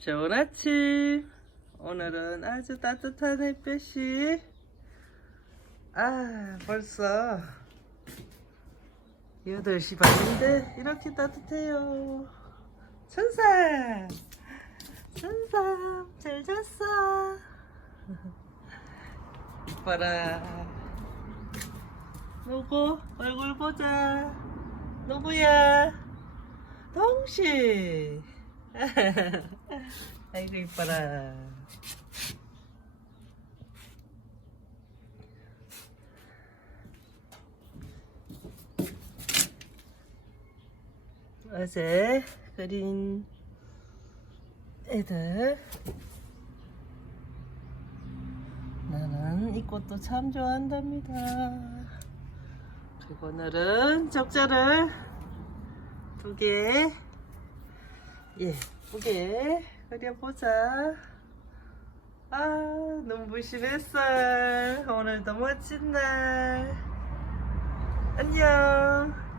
좋은 아침. 오늘은 아주 따뜻한 햇볕이. 아, 벌써 8시 반인데 이렇게 따뜻해요. 천사! 천사! 잘 잤어. 이뻐라. 누구? 얼굴 보자. 누구야? 동시. 아이고 이뻐라. 어제 그린 애들 나는 이 꽃도 참 좋아한답니다. 그리고 오늘은 적자를 두 개, 예쁘게 그려보자. 아, 눈부신 햇살. 오늘도 멋진 날. 안녕.